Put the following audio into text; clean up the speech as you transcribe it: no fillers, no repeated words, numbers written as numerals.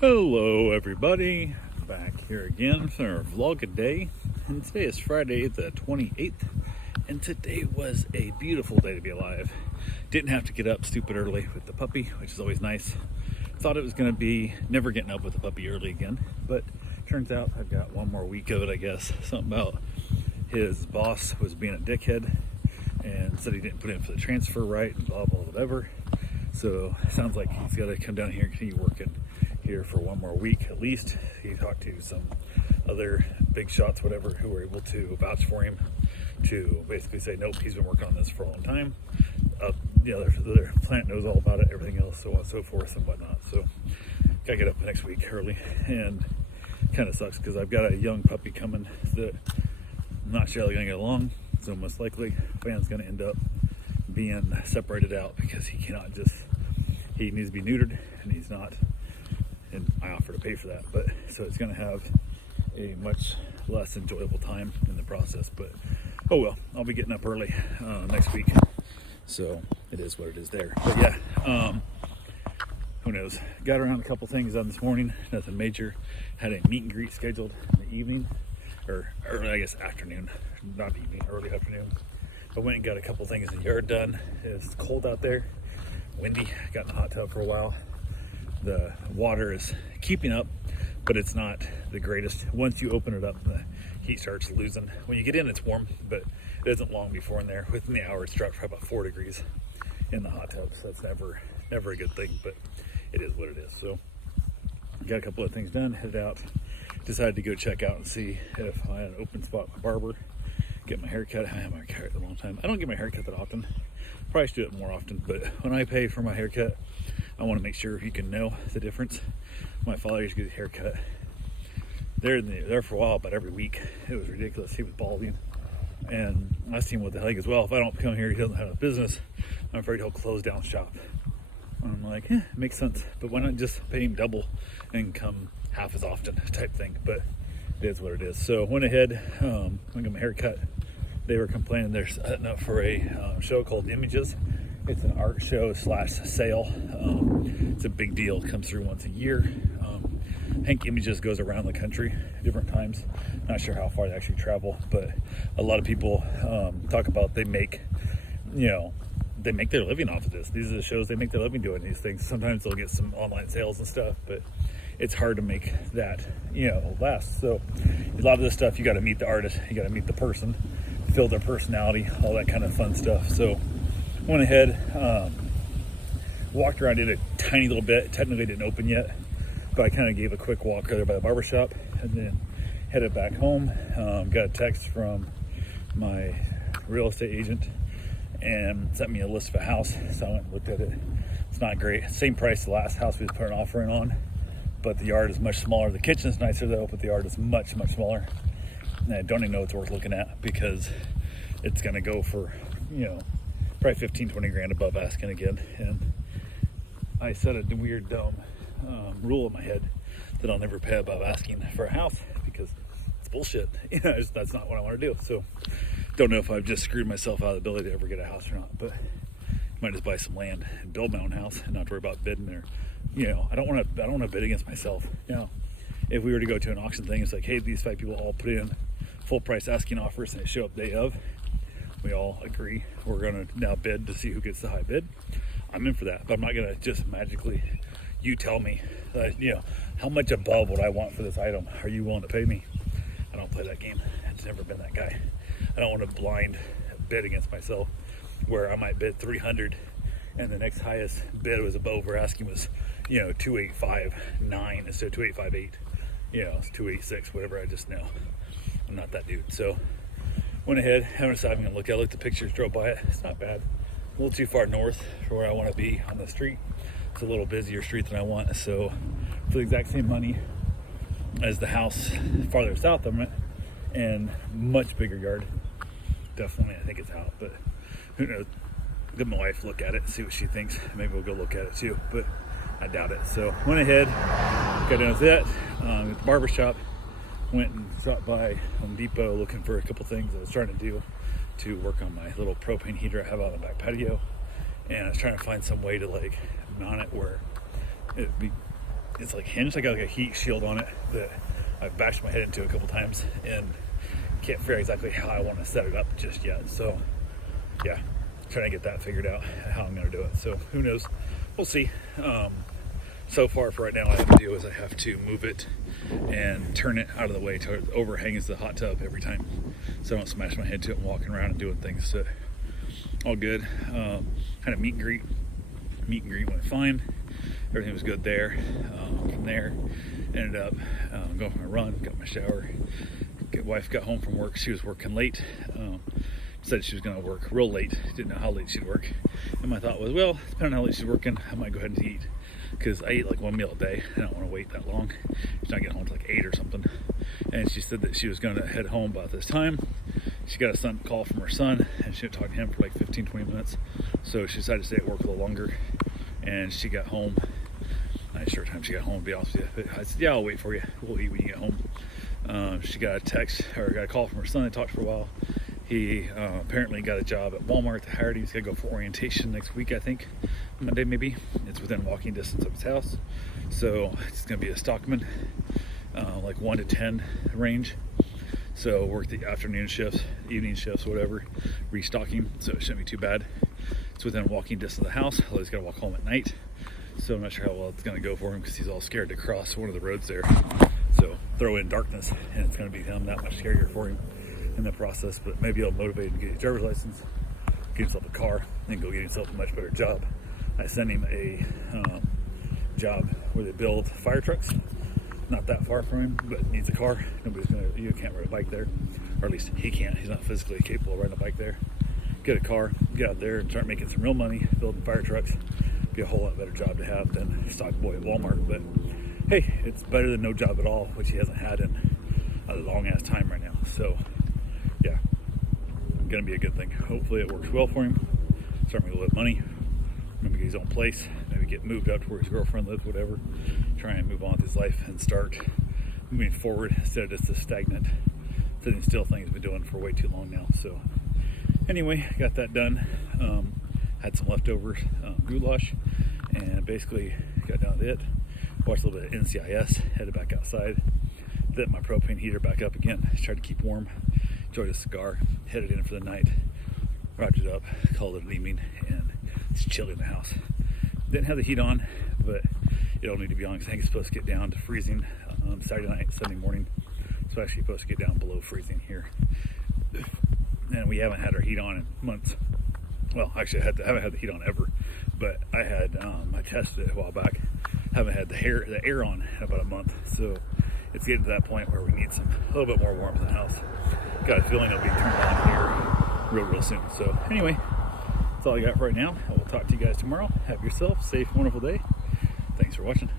Hello everybody, back here again for our vlog a day, and today is Friday the 28th, and today was a beautiful day to be alive. Didn't have to get up stupid early with the puppy, which is always nice. Thought it was going to be never getting up with the puppy early again, but turns out I've got one more week of it, I guess. Something about his boss was being a dickhead and said he didn't put in for the transfer right and blah blah whatever. So it sounds like he's got to come down here and continue working here for one more week at least. He talked to some other big shots, whatever, who were able to vouch for him to basically say, nope, he's been working on this for a long time. The other plant knows all about it, everything else, so on and so forth and whatnot. So gotta get up next week early, and kind of sucks because I've got a young puppy coming that I'm not sure they're gonna get along. So most likely Fan's gonna end up being separated out because he needs to be neutered and he's not, and I offer to pay for that, but so it's going to have a much less enjoyable time in the process. But oh well, I'll be getting up early next week, so it is what it is there. But yeah, who knows, got around a couple things done this morning, nothing major. Had a meet and greet scheduled in the evening, or early, I guess afternoon, not evening, early afternoon. I went and got a couple things in the yard done. It's cold out there, windy. Got in the hot tub for a while. The water is keeping up, but it's not the greatest. Once you open it up, the heat starts losing. When you get in, it's warm, but it isn't long before in there. Within the hour, it's dropped for about 4 degrees in the hot tub, so that's never a good thing, but it is what it is. So got a couple of things done, headed out. Decided to go check out and see if I had an open spot at my barber. Get my hair cut. I haven't had my hair cut in a long time. I don't get my hair cut that often. Probably should do it more often, but when I pay for my haircut, I want to make sure you can know the difference. My father used to get his haircut there for a while, but every week. It was ridiculous. He was balding, and I asked him what the heck as well. If I don't come here, he doesn't have a business. I'm afraid he'll close down shop. And I'm like, it makes sense, but why not just pay him double and come half as often type thing? But it is what it is. So went ahead, I got my hair cut. They were complaining they're setting up for a show called Images. It's an art show / sale. It's a big deal. It comes through once a year. Hank Images goes around the country at different times. Not sure how far they actually travel, but a lot of people talk about they make their living off of this. These are the shows they make their living doing these things. Sometimes they'll get some online sales and stuff, but it's hard to make that, last. So a lot of this stuff, you got to meet the artist, you got to meet the person, feel their personality, all that kind of fun stuff. So went ahead, walked around, did a tiny little bit. Technically didn't open yet, but I kind of gave a quick walk there by the barbershop and then headed back home. Got a text from my real estate agent and sent me a list of a house. So I went and looked at it. It's not great. Same price the last house we put an offer in on, but the yard is much smaller. The kitchen's nicer though, but the yard is much, much smaller. And I don't even know it's worth looking at because it's gonna go for, probably 15-20 grand above asking again. And I set a weird dumb rule in my head that I'll never pay above asking for a house because it's bullshit. That's not what I want to do. So don't know if I've just screwed myself out of the ability to ever get a house or not, but might just buy some land and build my own house and not worry about bidding there. I don't want to bid against myself. If we were to go to an auction thing, it's like, hey, these 5 people all put in full price asking offers and they show up day of. We all agree we're going to now bid to see who gets the high bid. I'm in for that, but I'm not going to just magically, you tell me, how much above what I want for this item are you willing to pay me? I don't play that game. It's never been that guy. I don't want to blind bid against myself where I might bid 300 and the next highest bid was above we're asking was, 285.9 instead of 285.8. It's 286, whatever. I just know I'm not that dude. So went ahead, haven't decided I'm gonna look at it. Looked at the pictures, drove by it. It's not bad. A little too far north for where I want to be on the street. It's a little busier street than I want. So for the exact same money as the house farther south of it and much bigger yard, definitely I think it's out. But who knows? Let my wife look at it and see what she thinks. Maybe we'll go look at it too, but I doubt it. So went ahead, got done with that. At the barbershop, went and stopped by Home Depot looking for a couple things I was trying to do to work on my little propane heater I have out on the back patio. And I was trying to find some way to mount it where it'd be it's like hinged. I got like a heat shield on it that I've bashed my head into a couple times and can't figure out exactly how I want to set it up just yet. So yeah, trying to get that figured out how I'm going to do it. So who knows? We'll see. So far for right now, what I have to do is I have to move it and turn it out of the way to it overhangs the hot tub every time, so I don't smash my head to it and walking around and doing things. So all good. Kind of meet and greet went fine. Everything was good there. From there, ended up going for a run, got my shower. Wife got home from work. She was working late. Said she was going to work real late. Didn't know how late she'd work. And my thought was, well, depending on how late she's working, I might go ahead and eat, because I eat like one meal a day. I don't want to wait that long. She's not getting home till like 8 or something. And she said that she was going to head home about this time. She got a call from her son, and she didn't talk to him for like 15-20 minutes. So she decided to stay at work a little longer. And she got home. Not sure what time she got home, to be honest with you. But I said, yeah, I'll wait for you. We'll eat when you get home. She got a call from her son. They talked for a while. He apparently got a job at Walmart. They hired him. He's gonna go for orientation next week, I think, Monday maybe. It's within walking distance of his house, so it's gonna be a stockman, like 1 to 10 range. So work the afternoon shifts, evening shifts, whatever, restocking. So it shouldn't be too bad. It's within walking distance of the house. Although he's gotta walk home at night, so I'm not sure how well it's gonna go for him because he's all scared to cross one of the roads there. So throw in darkness, and it's gonna become that much scarier for him in the process. But maybe it'll motivate him to get his driver's license, get himself a car, and go get himself a much better job. I sent him a job where they build fire trucks. Not that far from him, but needs a car. You can't ride a bike there, or at least he can't. He's not physically capable of riding a bike there. Get a car, get out there, and start making some real money building fire trucks. Be a whole lot better job to have than stock boy at Walmart. But hey, it's better than no job at all, which he hasn't had in a long ass time right now. So yeah, gonna be a good thing. Hopefully it works well for him. Start making a little bit of money. Maybe get his own place. Maybe get moved up to where his girlfriend lives, whatever. Try and move on with his life and start moving forward instead of just this stagnant, sitting still thing he's been doing for way too long now. So anyway, got that done. Had some leftover goulash, and basically got down to it. Watched a little bit of NCIS. Headed back outside. Lit my propane heater back up again. Tried to keep warm. Enjoyed a cigar. Headed in for the night. Wrapped it up. Called it an evening, and it's chilly in the house. Didn't have the heat on, but it don't need to be on because I think it's supposed to get down to freezing Saturday night, Sunday morning. It's actually supposed to get down below freezing here. And we haven't had our heat on in months. Well, actually, I haven't had the heat on ever, but I tested it a while back. Haven't had the air on in about a month, so it's getting to that point where we need a little bit more warmth in the house. Got a feeling it'll be turned on here real soon. So anyway, that's all I got for right now. I will talk to you guys tomorrow. Have yourself a safe, wonderful day. Thanks for watching.